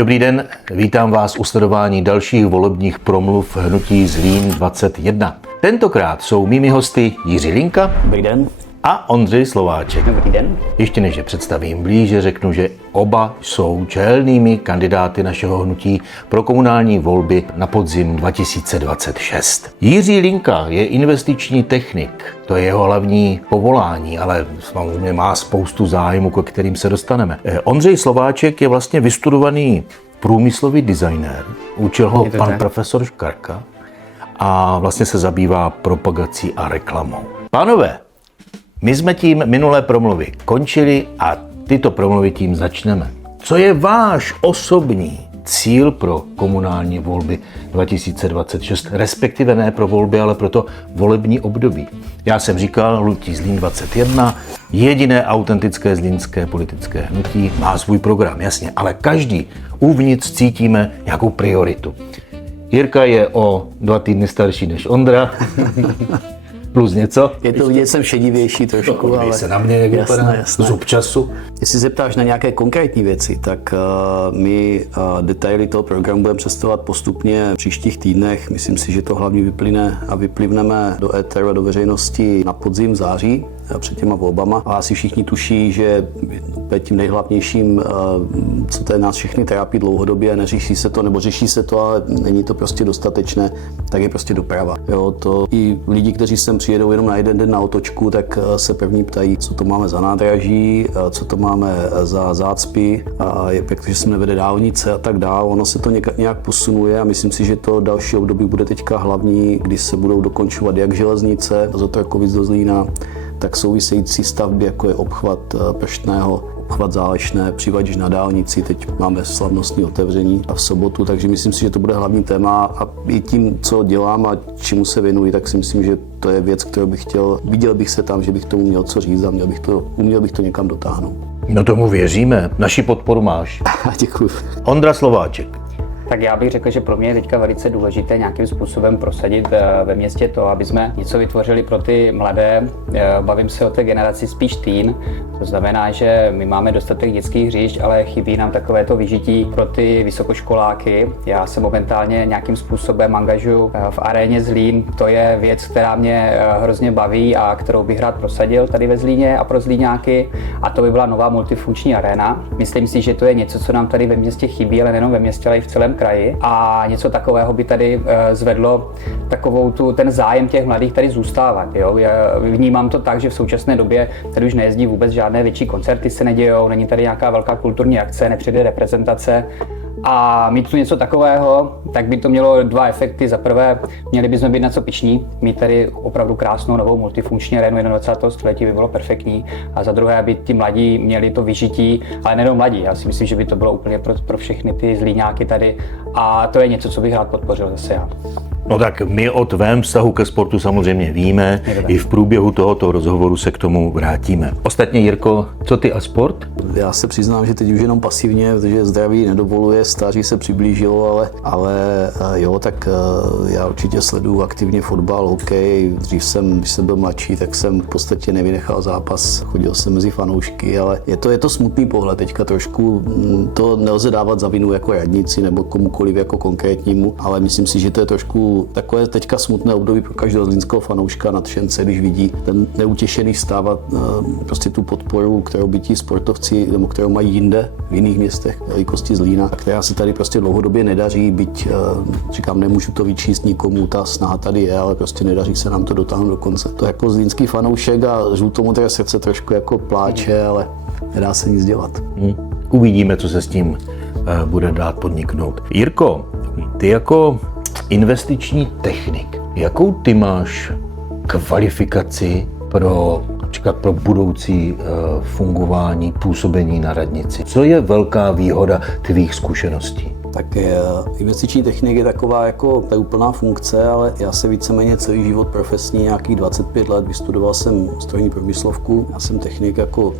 Dobrý den, vítám vás u sledování dalších volebních promluv hnutí Zlín 21. Tentokrát jsou mými hosty Jiří Linka. Dobrý den. A Ondřej Slováček. Dobrý den. Ještě než je představím blíže, řeknu, že oba jsou čelnými kandidáty našeho hnutí pro komunální volby na podzim 2026. Jiří Linka je investiční technik, to je jeho hlavní povolání, ale samozřejmě má spoustu zájmu, ke kterým se dostaneme. Ondřej Slováček je vlastně vystudovaný průmyslový designér, učil ho pan profesor Škarka a vlastně se zabývá propagací a reklamou. Pánové, my jsme tím minulé promluvy končili a tyto promluvy tím začneme. Co je váš osobní cíl pro komunální volby 2026, respektive ne pro volby, ale pro to volební období? Já jsem říkal, hnutí Zlín 21, jediné autentické zlínské politické hnutí, má svůj program, jasně, ale každý uvnitř cítíme nějakou prioritu. Jirka je o 2 týdny starší než Ondra. Plus něco. Je to vidět, jsem šedivější trošku, ale se na mě, jak vypadá zub času. Jestli se ptáš na nějaké konkrétní věci, tak my detaily toho programu budeme představovat postupně v příštích týdnech. Myslím si, že to hlavně vyplivneme do éteru a do veřejnosti na podzim, září, před těma volbama. A asi všichni tuší, že tím nejhlavnějším, co tady nás všechny trápí dlouhodobě, neřeší se to, nebo řeší se to, ale není to prostě dostatečné, tak je prostě doprava. Jo, to i lidi, kteří sem přijedou jenom na jeden den na otočku, tak se první ptají, co to máme za nádraží, co to máme za zácpy, protože se nevede dálnice a tak dál. Ono se to nějak posunuje a myslím si, že to další období bude teďka hlavní, kdy se budou dokončovat jak železnice z Otrokovic do Zlína, tak související stavby, jako je obchvat Prštného, obchvat Zálešné, přivaděč na dálnici, teď máme slavnostní otevření a v sobotu, takže myslím si, že to bude hlavní téma a i tím, co dělám a čemu se věnuji, tak si myslím, že to je věc, kterou bych chtěl, viděl bych se tam, že bych tomu měl co říct a uměl bych to někam dotáhnout. No tomu věříme, naši podporu máš. Děkuji. Ondra Slováček. Tak já bych řekl, že pro mě je teďka velice důležité nějakým způsobem prosadit ve městě to, aby jsme něco vytvořili pro ty mladé. Bavím se o té generaci spíš teen. To znamená, že my máme dostatek dětských hřišť, ale chybí nám takovéto vyžití pro ty vysokoškoláky. Já se momentálně nějakým způsobem angažuju v aréně Zlín. To je věc, která mě hrozně baví a kterou bych rád prosadil tady ve Zlíně a pro Zlíňáky. A to by byla nová multifunkční aréna. Myslím si, že to je něco, co nám tady ve městě chybí, ale nejenom ve městě, ale i v celém kraji. A něco takového by tady zvedlo ten zájem těch mladých tady zůstávat. Jo? Já vnímám to tak, že v současné době tady už nejezdí vůbec žádné větší koncerty, se nedějou, není tady nějaká velká kulturní akce, nepřijde reprezentace. A mít tu něco takového, tak by to mělo 2 efekty. Za prvé, měli bychom být na co pyšní, mít tady opravdu krásnou novou multifunkční arénu 21. století by bylo perfektní. A za druhé, aby ti mladí měli to vyžití, ale nejenom mladí. Já si myslím, že by to bylo úplně pro všechny ty Zlíňáky tady. A to je něco, co bych rád podpořil zase já. No tak my o tvém vztahu ke sportu samozřejmě víme, i v průběhu tohoto rozhovoru se k tomu vrátíme. Ostatně, Jirko, co ty a sport? Já se přiznám, že teď už jenom pasivně, protože zdraví nedovoluje, stáří se přiblížilo, ale jo, tak já určitě sleduju aktivně fotbal, hokej. Dřív když jsem byl mladší, tak jsem v podstatě nevynechal zápas, chodil jsem mezi fanoušky, ale je to smutný pohled teďka trošku. To nelze dávat za vinu jako radnici nebo komukoliv jako konkrétnímu, ale myslím si, že to je trošku takové teďka smutné období pro každého zlínského fanouška, nadšence, když vidí ten neutěšený stav a prostě tu podporu, kterou by ti sportovci, nebo kterou mají jinde, v jiných městech velikosti Zlína, která se tady prostě dlouhodobě nedaří, byť říkám, nemůžu to vyčíst nikomu, ta snaha tady je, ale prostě nedaří se nám to dotáhnout do konce. To jako zlínský fanoušek a žlutomodré srdce trošku jako pláče, ale nedá se nic dělat. Uvidíme, co se s tím bude dát podniknout. Jirko, ty jako investiční technik, jakou ty máš kvalifikaci pro budoucí fungování, působení na radnici? Co je velká výhoda tvých zkušeností? Tak investiční technik je taková jako úplná funkce, ale já se víceméně celý život profesní, nějakých 25 let, vystudoval jsem strojní průmyslovku, já jsem technik jako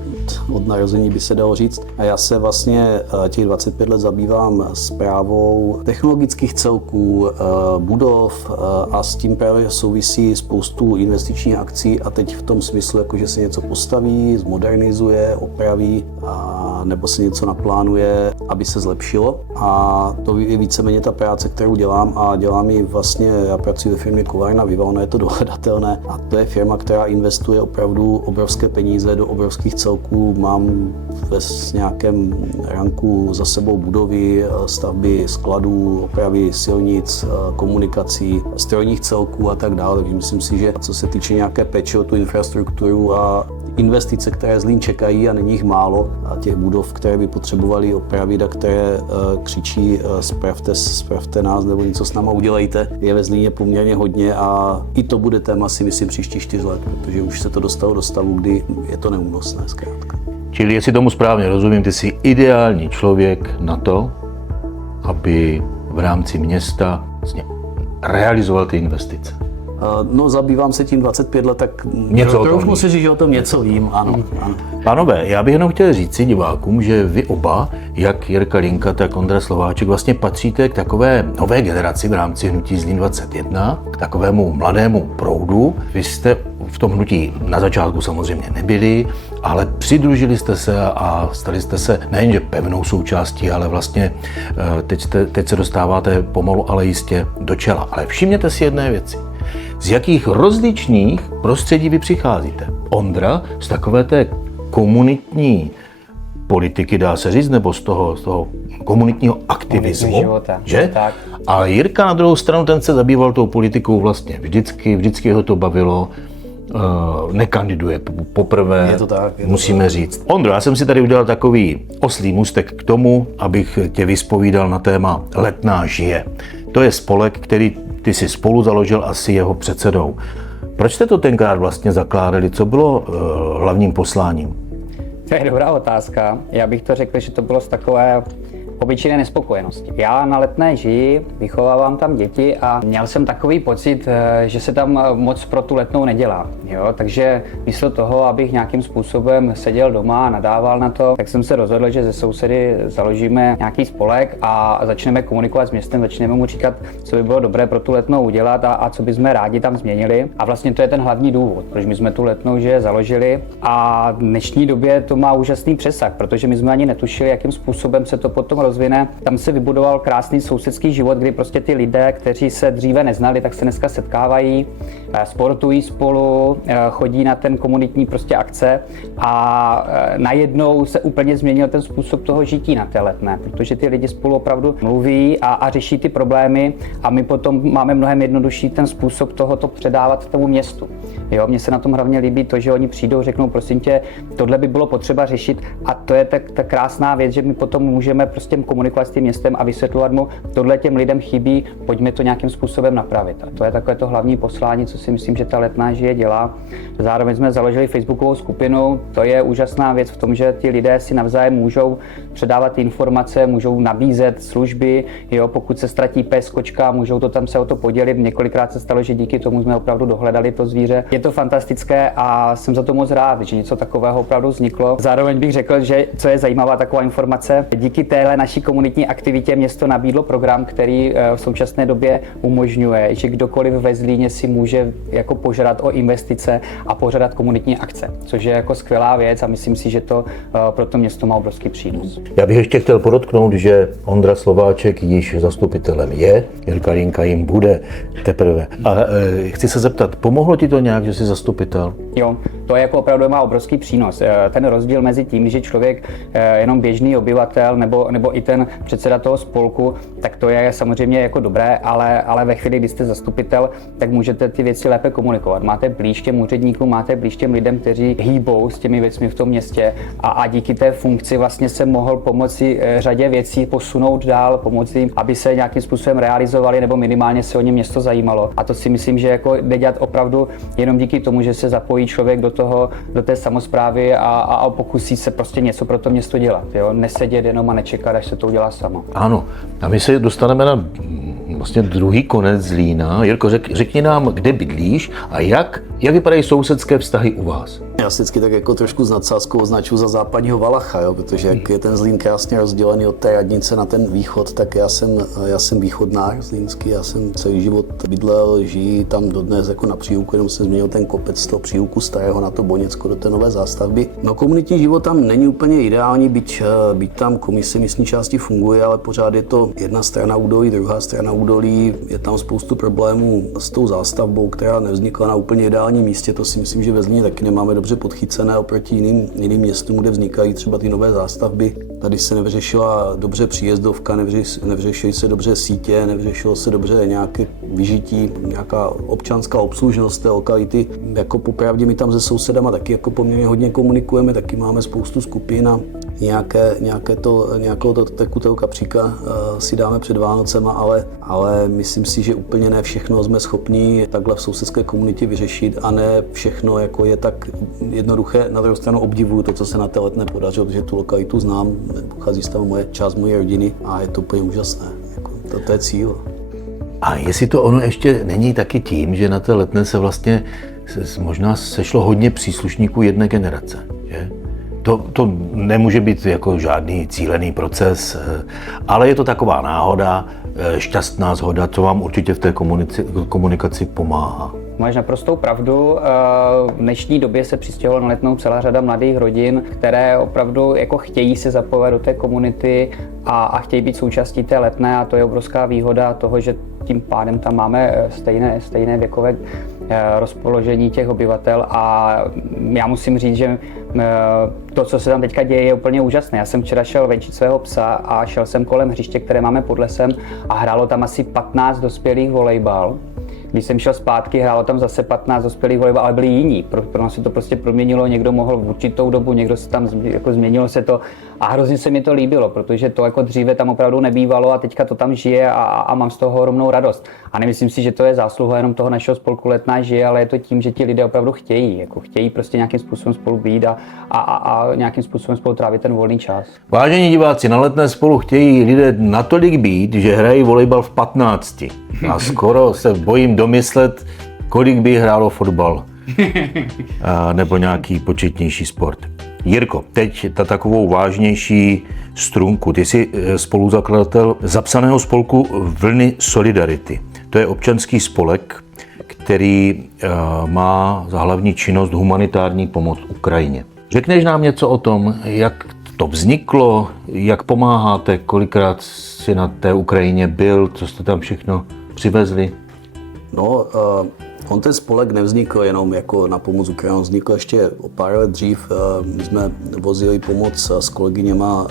od narození by se dalo říct a já se vlastně těch 25 let zabývám správou technologických celků, budov a s tím právě souvisí spoustu investičních akcí a teď v tom smyslu, jako že se něco postaví, zmodernizuje, opraví, nebo se něco naplánuje, aby se zlepšilo. A to je víceméně ta práce, kterou dělám a dělám ji vlastně, já pracuji ve firmě Kovárna Viva, ono je to dohledatelné a to je firma, která investuje opravdu obrovské peníze do obrovských celků. Mám ve nějakém ranku za sebou budovy, stavby skladů, opravy silnic, komunikací, strojních celků a tak dále. Myslím si, že co se týče nějaké péče o tu infrastrukturu a investice, které Zlín čekají a není jich málo, a těch budov, které by potřebovali opravit a které křičí spravte nás nebo něco s náma udělejte, je ve Zlíně poměrně hodně a i to bude téma si myslím příští 4 let, protože už se to dostalo do stavu, kdy je to neúnosné zkrátka. Čili jestli tomu správně rozumím, ty jsi ideální člověk na to, aby v rámci města vlastně realizoval ty investice. No, zabývám se tím 25 let, tak už musím říct, že o tom něco vím, ano. Pánové, já bych jenom chtěl říct si divákům, že vy oba, jak Jirka Linka, tak Ondra Slováček, vlastně patříte k takové nové generaci v rámci hnutí Zlín 21, k takovému mladému proudu. Vy jste v tom hnutí na začátku samozřejmě nebyli, ale přidružili jste se a stali jste se nejenže pevnou součástí, ale vlastně teď se dostáváte pomalu, ale jistě do čela. Ale všimněte si jedné věci. Z jakých rozličných prostředí vy přicházíte? Ondra z takové té komunitní politiky, dá se říct, nebo z toho komunitního aktivismu, života, že? Tak. A Jirka na druhou stranu, ten se zabýval tou politikou vlastně vždycky ho to bavilo, nekandiduje poprvé, je to tak, musíme říct. Ondro, já jsem si tady udělal takový oslý můstek k tomu, abych tě vyspovídal na téma Letná žije. To je spolek, který ty jsi spolu založil a jsi jeho předsedou. Proč jste to tenkrát vlastně zakládali? Co bylo hlavním posláním? To je dobrá otázka. Já bych to řekl, že to bylo z takové obyčejné nespokojenosti. Já na Letné žiji, vychovávám tam děti a měl jsem takový pocit, že se tam moc pro tu Letnou nedělá. Jo? Takže místo toho, abych nějakým způsobem seděl doma a nadával na to, tak jsem se rozhodl, že ze sousedy založíme nějaký spolek a začneme komunikovat s městem, začneme mu říkat, co by bylo dobré pro tu Letnou udělat a co bychom rádi tam změnili. A vlastně to je ten hlavní důvod, proč my jsme tu Letnou žije založili. A v dnešní době to má úžasný přesah, protože my jsme ani netušili, jakým způsobem se to potom rozvine. Tam se vybudoval krásný sousedský život, kdy prostě ty lidé, kteří se dříve neznali, tak se dneska setkávají, sportují spolu, chodí na ten komunitní prostě akce a najednou se úplně změnil ten způsob toho žití na té Letné, protože ty lidi spolu opravdu mluví a řeší ty problémy a my potom máme mnohem jednodušší ten způsob tohoto předávat tomu městu. Jo, mně se na tom hlavně líbí to, že oni přijdou, řeknou, prosím tě, tohle by bylo potřeba řešit a to je ta krásná věc, že my potom můžeme prostě komunikovat s tím městem a vysvětlovat mu, tohle těm lidem chybí, pojďme to nějakým způsobem napravit. A to je takové to hlavní poslání, co si myslím, že ta Letná žije dělá. Zároveň jsme založili facebookovou skupinu, to je úžasná věc v tom, že ti lidé si navzájem můžou předávat informace, můžou nabízet služby, jo, pokud se ztratí pes, kočka, můžou to tam se o to podělit. Několikrát se stalo, že díky tomu jsme opravdu dohledali to zvíře. Je to fantastické a jsem za to moc rád, že něco takového opravdu vzniklo. Zároveň bych řekl, že co je zajímavá taková informace, díky téhle naší komunitní aktivitě město nabídlo program, který v současné době umožňuje, že kdokoliv ve Zlíně si může jako požádat o investice a pořádat komunitní akce, což je jako skvělá věc a myslím si, že to pro to město má obrovský přínos. Já bych ještě chtěl podotknout, že Ondra Slováček již zastupitelem je, Jirka Linka jim bude teprve. A chci se zeptat, pomohlo ti to nějak, že jsi zastupitel? Jo, to jako opravdu má obrovský přínos. Ten rozdíl mezi tím, že člověk jenom běžný obyvatel nebo i ten předseda toho spolku, tak to je samozřejmě jako dobré, ale ve chvíli, kdy jste zastupitel, tak můžete ty věci lépe komunikovat. Máte blíž těm úředníkům, máte blíž těm lidem, kteří hýbou s těmi věcmi v tom městě a díky té funkci vlastně se mohl pomoci řadě věcí posunout dál, pomoci jim, aby se nějakým způsobem realizovali nebo minimálně se o ně město zajímalo. A to si myslím, že jako jde dělat opravdu jenom díky tomu, že se zapojí člověk do té samosprávy a pokusí se prostě něco pro to město dělat. Jo? Nesedět jenom a nečekat, až se to udělá samo. Ano, a my se dostaneme na vlastně druhý konec Zlína. Jirko, řekni nám, kde bydlíš a jak vypadají sousedské vztahy u vás? Já si vždycky tak jako trošku s nadsázkou označuji za západního Valacha, jo, protože jak je ten Zlín krásně rozdělený od té radnice na ten východ, tak já jsem východnář zlínský, já jsem celý život bydlel, žiji tam dodnes jako na Příuku, jenom jsem změnil ten kopec z toho Příuku starého na to Boněcko do té nové zástavby. No komunitní život tam není úplně ideální, byť tam komise místní části funguje, ale pořád je to jedna strana údolí, druhá strana údolí, je tam spoustu problémů s tou zástavbou, která nevznikla na úplně ideálním místě, to si myslím, že ve Zlíně taky nemáme dobře podchycené oproti jiným městům, kde vznikají třeba ty nové zástavby. Tady se nevyřešila dobře příjezdovka, nevyřešily se dobře sítě, nevyřešilo se dobře nějaké vyžití, nějaká občanská obslužnost té lokality. Jako popravdě my tam se sousedama taky jako poměrně hodně komunikujeme, taky máme spoustu skupin a nějakého tekutého kapříka si dáme před Vánocema, ale myslím si, že úplně ne všechno jsme schopni takhle v sousedské komunitě vyřešit a ne všechno jako je tak jednoduché. Na druhou stranu obdivuju to, co se na té Letné podařilo, protože tu lokalitu znám, pochází z tam část moje rodiny a je to úplně úžasné. Jako, to je cíl. A jestli to ono ještě není taky tím, že na té Letné se vlastně možná sešlo hodně příslušníků jedné generace, že? To nemůže být jako žádný cílený proces, ale je to taková náhoda, šťastná shoda, co vám určitě v té komunikaci pomáhá. Máš naprostou pravdu. V dnešní době se přistěhovala na Letnou celá řada mladých rodin, které opravdu jako chtějí se zapojit do té komunity a chtějí být součástí té Letné a to je obrovská výhoda toho, že tím pádem tam máme stejné věkové rozpoložení těch obyvatel a já musím říct, že to, co se tam teďka děje, je úplně úžasné. Já jsem včera šel venčit svého psa a šel jsem kolem hřiště, které máme pod lesem a hrálo tam asi 15 dospělých volejbal. Když jsem šel zpátky, hrálo tam zase 15 dospělých volejbal, ale byli jiní. Pro nás se to prostě proměnilo, někdo mohl v určitou dobu, někdo se tam jako změnilo se to a hrozně se mi to líbilo, protože to jako dříve tam opravdu nebývalo a teďka to tam žije a mám z toho ohromnou radost. A nemyslím si, že to je zásluha jenom toho našeho spolku Letná žije, ale je to tím, že ti lidé opravdu chtějí prostě nějakým způsobem spolu být a nějakým způsobem spolu trávit ten volný čas. Vážení diváci, na Letné spolu chtějí lidé natolik být, že hrají volejbal v 15. A skoro se bojím domyslet, kolik by hrálo fotbal nebo nějaký početnější sport. Jirko, teď takovou vážnější strunku. Ty jsi spoluzakladatel zapsaného spolku Vlny solidarity. To je občanský spolek, který má za hlavní činnost humanitární pomoc Ukrajině. Řekneš nám něco o tom, jak to vzniklo, jak pomáháte, kolikrát jsi na té Ukrajině byl, co jste tam všechno přivezli? No, on ten spolek nevznikl jenom jako na pomoc Ukrajině, vznikl ještě o pár let dřív. My jsme vozili pomoc s kolegyněma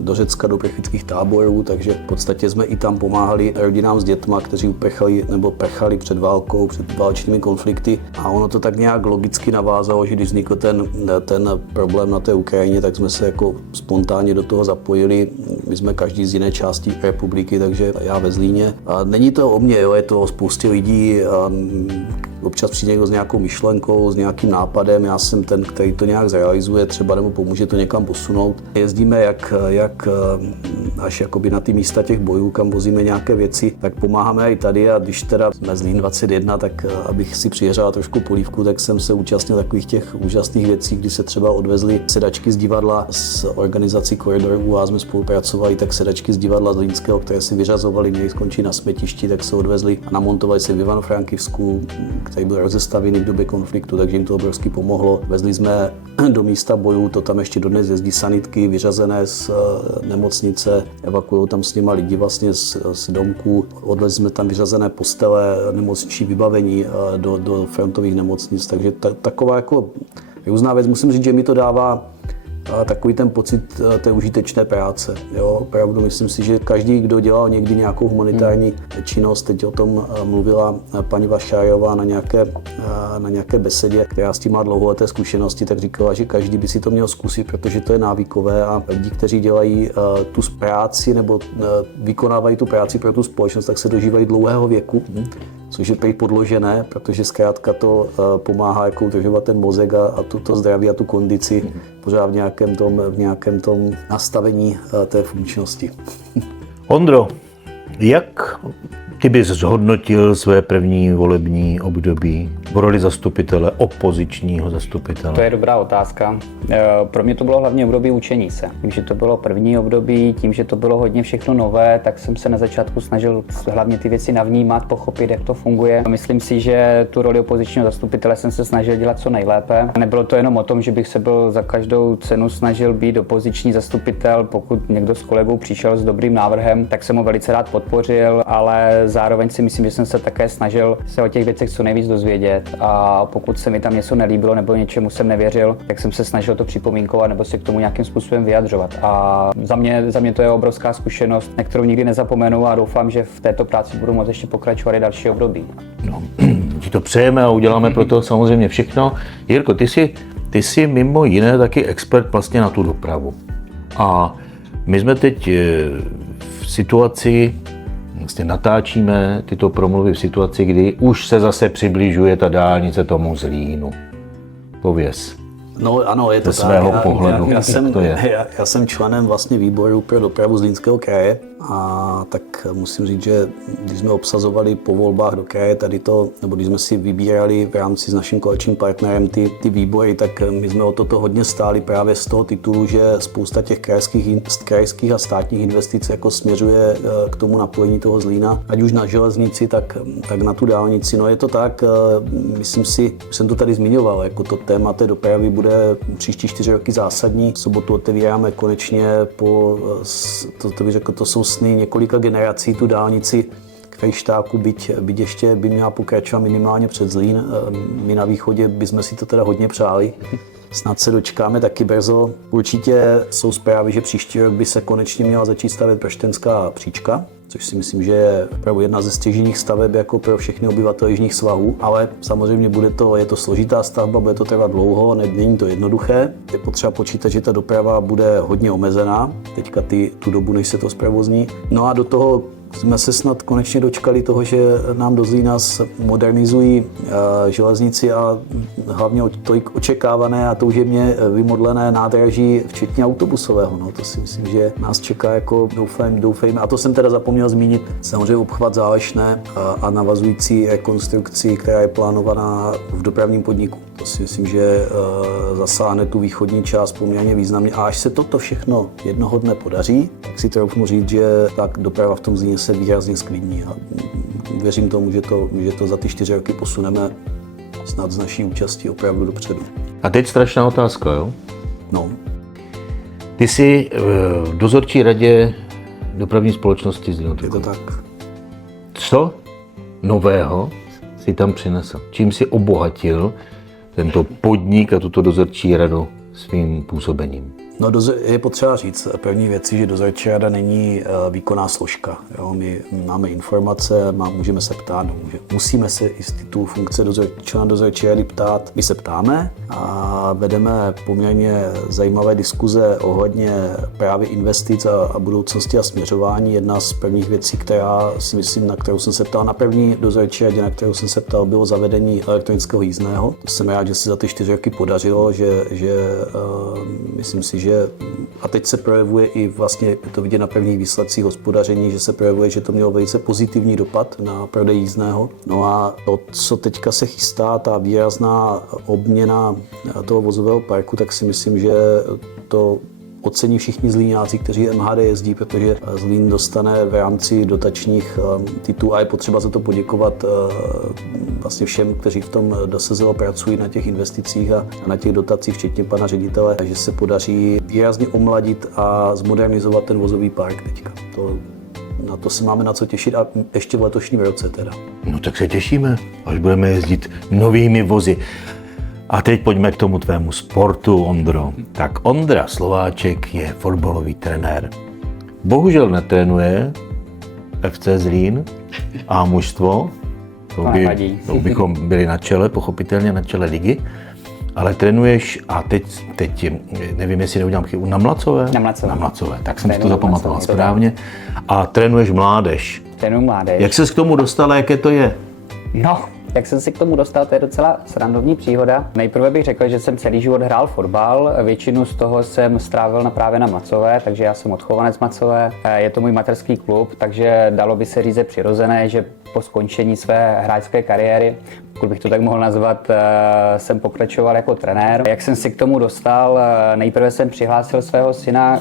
do Řecka, do uprchlických táborů, takže v podstatě jsme i tam pomáhali rodinám s dětma, kteří uprchali nebo prchali před válkou, před válečnými konflikty. A ono to tak nějak logicky navázalo, že když vznikl ten problém na té Ukrajině, tak jsme se jako spontánně do toho zapojili. My jsme každý z jiné části republiky, takže já ve Zlíně. A není to o mně, jo, je to o spoustě lidí. Občas přijde někdo s nějakou myšlenkou, s nějakým nápadem, já jsem ten, který to nějak zrealizuje třeba nebo pomůže to někam posunout. Jezdíme jak až jakoby na ty místa těch bojů, kam vozíme nějaké věci, tak pomáháme i tady a když teda jsme Zlín 21, tak abych si přijeřál trošku polívku, tak jsem se účastnil takových těch úžasných věcí, kdy se třeba odvezly sedačky z divadla s organizací Koridor a jsme spolupracovali, tak sedačky z divadla Zlínského, které si vyřazovali, měli skončit na smetišti, tak se odvezli a namontovali se v Ivano-Frankivsku, který byl rozestavěný v době konfliktu, takže jim to obrovsky pomohlo. Vezli jsme do místa bojů, to tam ještě dodnes jezdí sanitky vyřazené z nemocnice, evakuují tam s nima lidi vlastně z domků, odvezli jsme tam vyřazené postele, nemocniční vybavení do frontových nemocnic, takže taková jako různá věc. Musím říct, že mi to dává takový ten pocit té užitečné práce. Jo? Opravdu myslím si, že každý, kdo dělal někdy nějakou humanitární činnost, teď o tom mluvila paní Vašájová na nějaké besedě, která s tím má dlouholeté zkušenosti, tak říkala, že každý by si to měl zkusit, protože to je návykové a lidi, kteří dělají tu práci nebo vykonávají tu práci pro tu společnost, tak se dožívají dlouhého věku. Což je prý podložené, protože zkrátka to pomáhá jako udržovat ten mozek a to zdraví a tu kondici pořád v nějakém tom nastavení té funkčnosti. Ondro, jak Ty bys zhodnotil své první volební období v roli zastupitele, opozičního zastupitele? To je dobrá otázka. Pro mě to bylo hlavně období učení se. Tím, že to bylo první období, tím, že to bylo hodně všechno nové, tak jsem se na začátku snažil hlavně ty věci navnímat, pochopit, jak to funguje. Myslím si, že tu roli opozičního zastupitele jsem se snažil dělat co nejlépe. Nebylo to jenom o tom, že bych se byl za každou cenu snažil být opoziční zastupitel. Pokud někdo z kolegů přišel s dobrým návrhem, tak jsem ho velice rád podpořil, ale zároveň si myslím, že jsem se také snažil se o těch věcech co nejvíc dozvědět, a pokud se mi tam něco nelíbilo nebo něčemu jsem nevěřil, tak jsem se snažil to připomínkovat nebo se k tomu nějakým způsobem vyjadřovat. A za mě to je obrovská zkušenost, na kterou nikdy nezapomenu, a doufám, že v této práci budu moct ještě pokračovat i další období. No, ti to přejeme a uděláme pro to samozřejmě všechno. Jirko, ty jsi mimo jiné taky expert vlastně na tu dopravu. A my jsme teď v situaci, vlastně natáčíme tyto promluvy v situaci, kdy už se zase přibližuje ta dálnice tomu Zlínu. Pověz. No ano, je to ze svého pohledu. Já jsem členem vlastně výboru pro dopravu Zlínského kraje, a tak musím říct, že když jsme obsazovali po volbách do kraje nebo když jsme si vybírali v rámci s naším koaličním partnerem ty výbory, tak my jsme o toto hodně stáli právě z toho titulu, že spousta těch krajských a státních investic jako směřuje k tomu napojení toho Zlína, ať už na železnici, tak na tu dálnici. No je to tak, myslím si, jsem to tady zmiňoval, jako to téma té dopravy bude příští 4 roky zásadní. V sobotu otevíráme konečně to jsou sny několika generací, tu dálnici k Frejštáku, byť ještě by měla pokračovat minimálně před Zlín. My na východě bychom si to teda hodně přáli. Snad se dočkáme taky brzo. Určitě jsou zprávy, že příští rok by se konečně měla začít stavět Praštenská příčka, což si myslím, že je opravdu jedna ze stěžejních staveb jako pro všechny obyvatele jižních svahů, ale samozřejmě je to složitá stavba, bude to trvat dlouho, není to jednoduché. Je potřeba počítat, že ta doprava bude hodně omezená, teďka tu dobu, než se to zprovozní. No a do toho jsme se snad konečně dočkali toho, že nám do Zlína modernizují železnici a hlavně tolik očekávané a toužebně vymodlené nádraží, včetně autobusového. No, to si myslím, že nás čeká, jako doufejme. A to jsem teda zapomněl zmínit, samozřejmě obchvat Zálešné a navazující rekonstrukci, která je plánovaná v dopravním podniku. To si myslím, že zasáhne tu východní část poměrně významně. A až se toto všechno jednoho dne podaří, tak si troufnu říct, že tak doprava v tom Zlíně se výrazně sklidní. A věřím tomu, že to za ty 4 roky posuneme snad z naší účasti opravdu dopředu. A teď strašná otázka, jo? No. Ty jsi v dozorčí radě dopravní společnosti Zlínoteku. Je to tak. Co nového si tam přinesl? Čím si obohatil tento podnik a tuto dozorčí radu svým působením? No, je potřeba říct první věci, že dozorčí rada není výkonná složka. Jo? My máme informace, můžeme se ptát, musíme se i z titulu funkce člena dozorčí rady ptát. My se ptáme a vedeme poměrně zajímavé diskuze ohledně právě investic a budoucnosti a směřování. Jedna z prvních věcí, která si myslím, na kterou jsem se ptal na první dozorčí radě, na kterou jsem se ptal, bylo zavedení elektronického jízdného. To jsem rád, že se za ty 4 roky podařilo, že myslím si, že a teď se projevuje i vlastně, to vidět na prvních výsledcích hospodaření, že se projevuje, že to mělo velice pozitivní dopad na prodej jízdného. No a to, co teďka se chystá, ta výrazná obměna toho vozového parku, tak si myslím, že to ocení všichni Zlíňáci, kteří MHD jezdí, protože Zlín dostane v rámci dotačních titulů a je potřeba za to poděkovat vlastně všem, kteří v tom dosazelo pracují na těch investicích a na těch dotacích, včetně pana ředitele, že se podaří výrazně omladit a zmodernizovat ten vozový park teďka. Na to se máme na co těšit a ještě v letošním roce teda. No tak se těšíme, až budeme jezdit novými vozy. A teď pojďme k tomu tvému sportu, Ondro. Tak Ondra Slováček je fotbalový trenér. Bohužel netrénuje FC Zlín a mužstvo. To bychom byli na čele, pochopitelně na čele ligy. Ale trénuješ a teď nevím, jestli neudělám chybu, na Mlacové? Na Mlacové. Tak jsem si to zapamatoval správně. A trénuješ mládež. Trénuji mládež. Jak ses k tomu dostala, jaké to je? No, Jak jsem si k tomu dostal, to je docela srandovní příhoda. Nejprve bych řekl, že jsem celý život hrál fotbal, většinu z toho jsem strávil právě na Macové, takže já jsem odchovanec Macové, je to můj mateřský klub, takže dalo by se říct přirozené, že po skončení své hráčské kariéry, pokud bych to tak mohl nazvat, jsem pokračoval jako trenér. Jak jsem si k tomu dostal, nejprve jsem přihlásil svého syna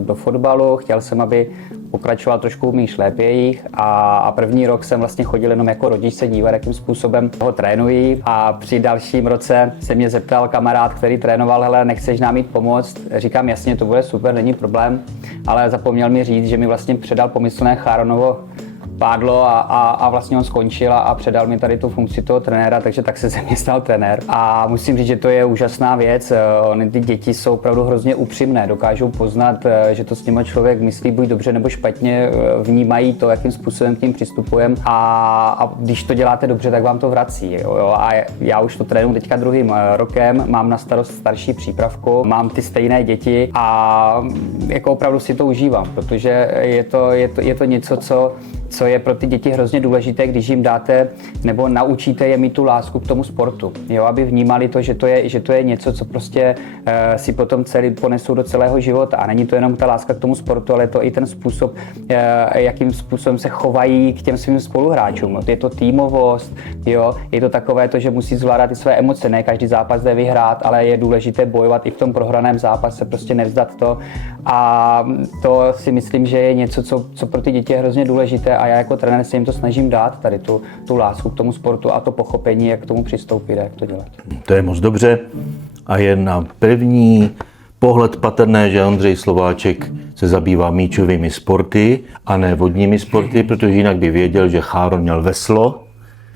do fotbalu, chtěl jsem, aby pokračoval trošku v mých šlépějích a první rok jsem vlastně chodil jenom jako rodič se dívat, jakým způsobem ho trénují a při dalším roce se mě zeptal kamarád, který trénoval, hele, nechceš nám jít pomoct? Říkám, jasně, to bude super, není problém, ale zapomněl mi říct, že mi vlastně předal pomyslné Cháronovo pádlo a vlastně on skončil a předal mi tady tu funkci toho trenéra, takže tak se ze mě stal trenér. A musím říct, že to je úžasná věc. Ty děti jsou opravdu hrozně upřímné, dokážou poznat, že to s nimi člověk myslí buď dobře nebo špatně, vnímají to, jakým způsobem k tím přistupujeme a když to děláte dobře, tak vám to vrací. Jo. A já už to trénuji teďka druhým rokem, mám na starost starší přípravku, mám ty stejné děti a jako opravdu si to užívám, protože je to něco, co je pro ty děti hrozně důležité, když jim dáte nebo naučíte je mít tu lásku k tomu sportu, jo, aby vnímali to, že to je něco, co prostě si potom ponesou do celého života. A není to jenom ta láska k tomu sportu, ale je to i ten způsob, jakým způsobem se chovají k těm svým spoluhráčům. Je to týmovost, jo, je to takové to, že musí zvládat i své emoce, ne každý zápas jde vyhrát, ale je důležité bojovat i v tom prohraném zápase, prostě nevzdat to. A to si myslím, že je něco, co pro ty děti je hrozně důležité a já jako trenér se jim to snažím dát, tady tu lásku k tomu sportu a to pochopení, jak k tomu přistoupit a jak to dělat. To je moc dobře a je na první pohled patrné, že Ondřej Slováček se zabývá míčovými sporty a ne vodními sporty, protože jinak by věděl, že Cháron měl veslo.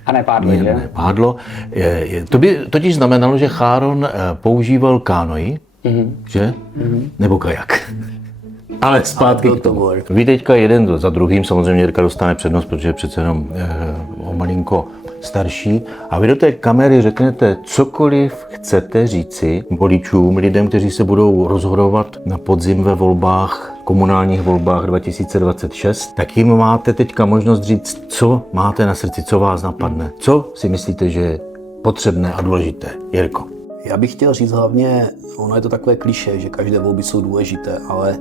A nepádlo, že? Nepádlo. To by totiž znamenalo, že Cháron používal kánoi, že? Nebo kajak. Ale zpátky k tomu. Vy teďka jeden za druhým, samozřejmě Jirka dostane přednost, protože je přece jenom o malinko starší. A vy do té kamery řeknete cokoliv chcete říci voličům, lidem, kteří se budou rozhodovat na podzim ve volbách, komunálních volbách 2026, tak jim máte teďka možnost říct, co máte na srdci, co vás napadne. Co si myslíte, že je potřebné a důležité? Jirko. Já bych chtěl říct hlavně, ono je to takové klišé, že každé volby jsou důležité, ale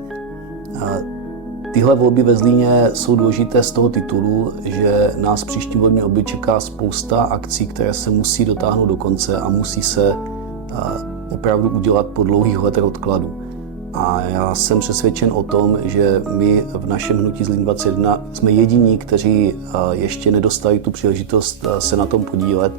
tyhle volby ve Zlíně jsou důležité z toho titulu, že nás příští volební období čeká spousta akcí, které se musí dotáhnout do konce a musí se opravdu udělat po dlouhých letech odkladu. A já jsem přesvědčen o tom, že my v našem hnutí Zlín 21 jsme jediní, kteří ještě nedostali tu příležitost se na tom podílet.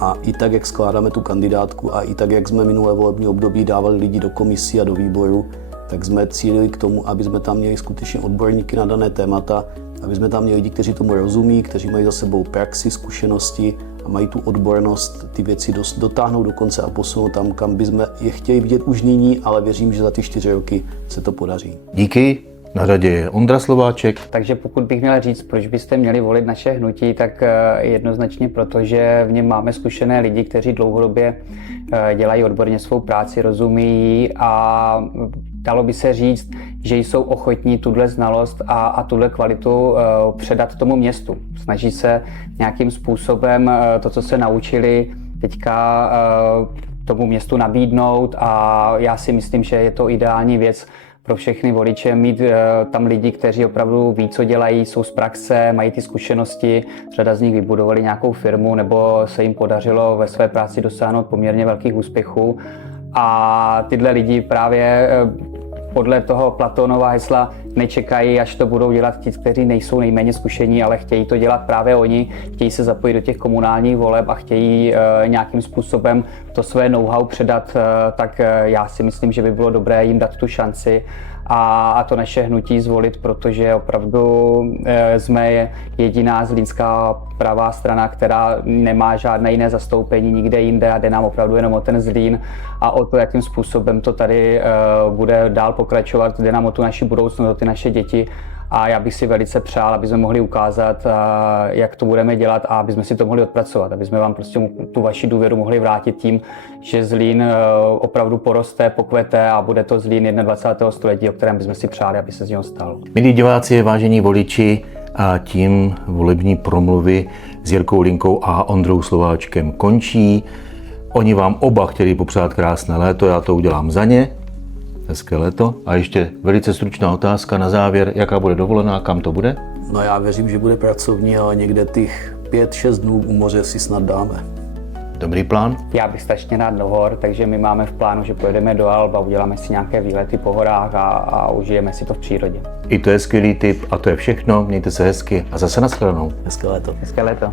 A i tak, jak skládáme tu kandidátku a i tak, jak jsme minulé volební období dávali lidi do komisí a do výboru, tak jsme cílili k tomu, aby jsme tam měli skutečně odborníky na dané témata, aby jsme tam měli lidi, kteří tomu rozumí, kteří mají za sebou praxi, zkušenosti a mají tu odbornost ty věci dotáhnout do konce a posunout tam, kam bychom je chtěli vidět už nyní, ale věřím, že za ty 4 roky se to podaří. Díky. Na řadě je Ondra Slováček. Takže pokud bych měl říct, proč byste měli volit naše hnutí, tak jednoznačně proto, že v něm máme zkušené lidi, kteří dlouhodobě dělají odborně svou práci, rozumí a dalo by se říct, že jsou ochotní tuhle znalost a tuhle kvalitu předat tomu městu. Snaží se nějakým způsobem to, co se naučili, teďka tomu městu nabídnout a já si myslím, že je to ideální věc pro všechny voliče, mít tam lidi, kteří opravdu ví, co dělají, jsou z praxe, mají ty zkušenosti, řada z nich vybudovali nějakou firmu nebo se jim podařilo ve své práci dosáhnout poměrně velkých úspěchů a tyhle lidi právě podle toho Platónova hesla nečekají, až to budou dělat ti, kteří nejsou nejméně zkušení, ale chtějí to dělat právě oni, chtějí se zapojit do těch komunálních voleb a chtějí nějakým způsobem to své know-how předat, tak já si myslím, že by bylo dobré jim dát tu šanci a to naše hnutí zvolit, protože opravdu jsme jediná zlínská pravá strana, která nemá žádné jiné zastoupení nikde jinde a jde nám opravdu jenom o ten Zlín a o to, jakým způsobem to tady bude dál pokračovat, jde nám o tu naši budoucnost, o ty naše děti a já bych si velice přál, aby jsme mohli ukázat, jak to budeme dělat a aby jsme si to mohli odpracovat, aby jsme vám prostě tu vaši důvěru mohli vrátit tím, že Zlín opravdu poroste, pokvete a bude to Zlín 21. století, o kterém bychom si přáli, aby se z něho stal. Milí diváci, vážení voliči, A tím volební promluvy s Jirkou Linkou a Ondrou Slováčkem končí. Oni vám oba chtěli popřát krásné léto, já to udělám za ně. Hezké léto. A ještě velice stručná otázka na závěr. Jaká bude dovolená, kam to bude? No já věřím, že bude pracovní, ale někde těch 5-6 dnů u moře si snad dáme. Dobrý plán? Já bych strašně rád do hor, takže my máme v plánu, že pojedeme do Alp a uděláme si nějaké výlety po horách a užijeme si to v přírodě. I to je skvělý tip a to je všechno. Mějte se hezky a zase nashledanou. Hezké léto. Hezké léto.